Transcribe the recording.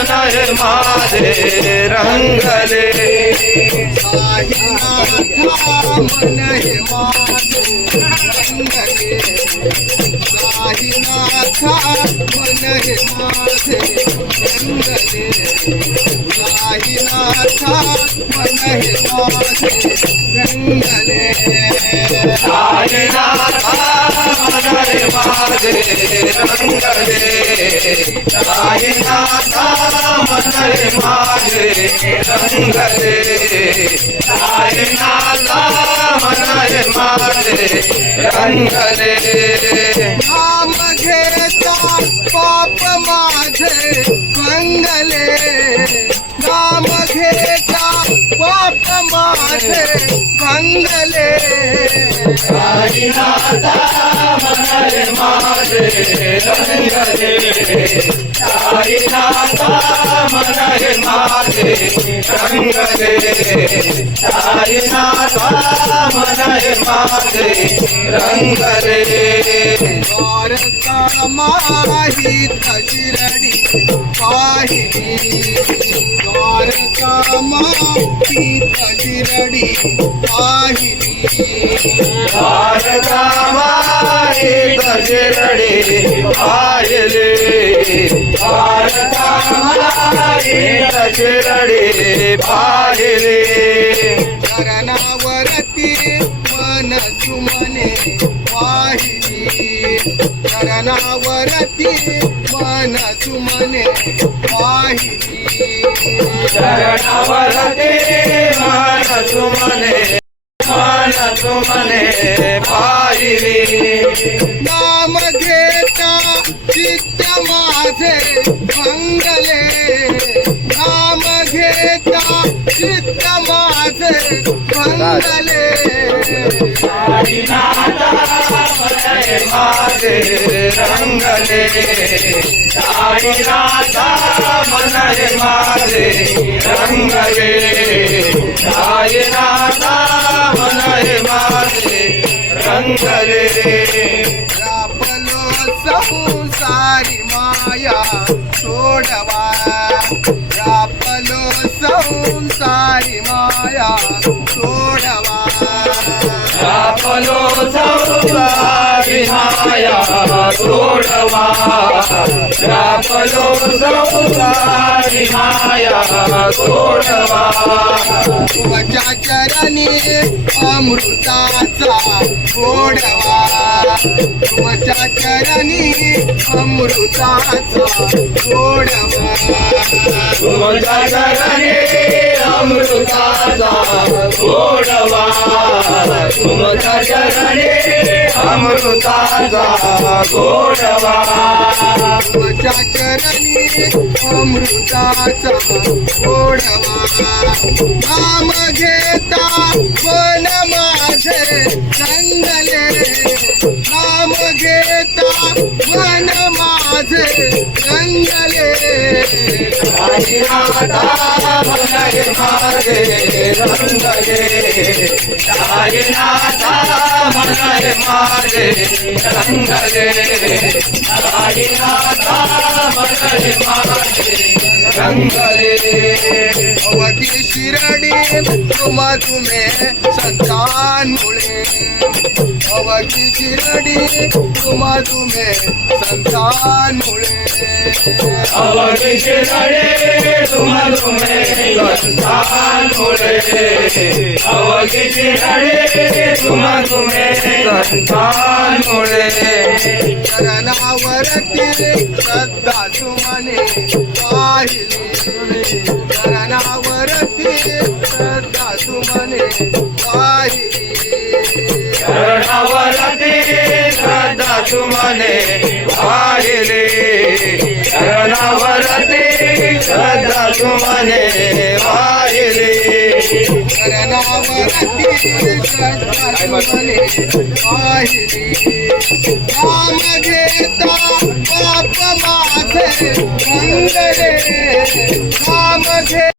मन माझे रंगले साईनाथा मन हे माझे रंगले साईनाथा मन हे माझे रंगले साईनाथा मन रंगले रंगले नाम घेता पाप माझे मंगले नाम घेता पाप माझे मंगले माही शिरडी पाहिली द्वारका माही शिरडी पाहिली गजरडे पाहिले गजरडे पाहिले. चरणावरती मन सुमने वाहिली चरणावरती मन सुमने वाहिली शरणवरते मन सुमने मन सुमने मंगले माझे रंगले साईनाथा मन हे माझे रंगले राधा मन हे माझे रंगले रापलो संसारी माया सोडवा संसारी माया सोडवा. आपलो माया सोडवा. आपलो माया सोडवा. तुमच्या चरणी अमृताचा गोडवा. तुमच्या चरणी अमृताचा गोडवा. तुमच्या चरणी अमृताचा गोडवा. चरणी अमृताचा गोडवा. तुमच्या चरणी अमृताचा गोडवा. नाम घेता मन माझे रंगले. नाम घेता मन माझे रंगले साईनाथा मन हे माझे रंग మారే రంగలే హరి నాథ మనయ మారే రంగలే भगवती शिरडी तुमा तुमे संतान मुळे भगवती शिरडी तुमा तुमे संतान मुड़े भगवती शिरडी तुमा तुमे संतान मुड़े भगवती शिरडी तुमा तुमे संतान मुळे चरणावरती श्रद्धा सुमने पाहिली. चरणावरती श्रद्धा सुमने पाहिली. शरणावरती श्रद्धा तुमने पाहिले. शरणावरती श्रद्धा तुमने घेता पाप माझे मंगले नाम घेता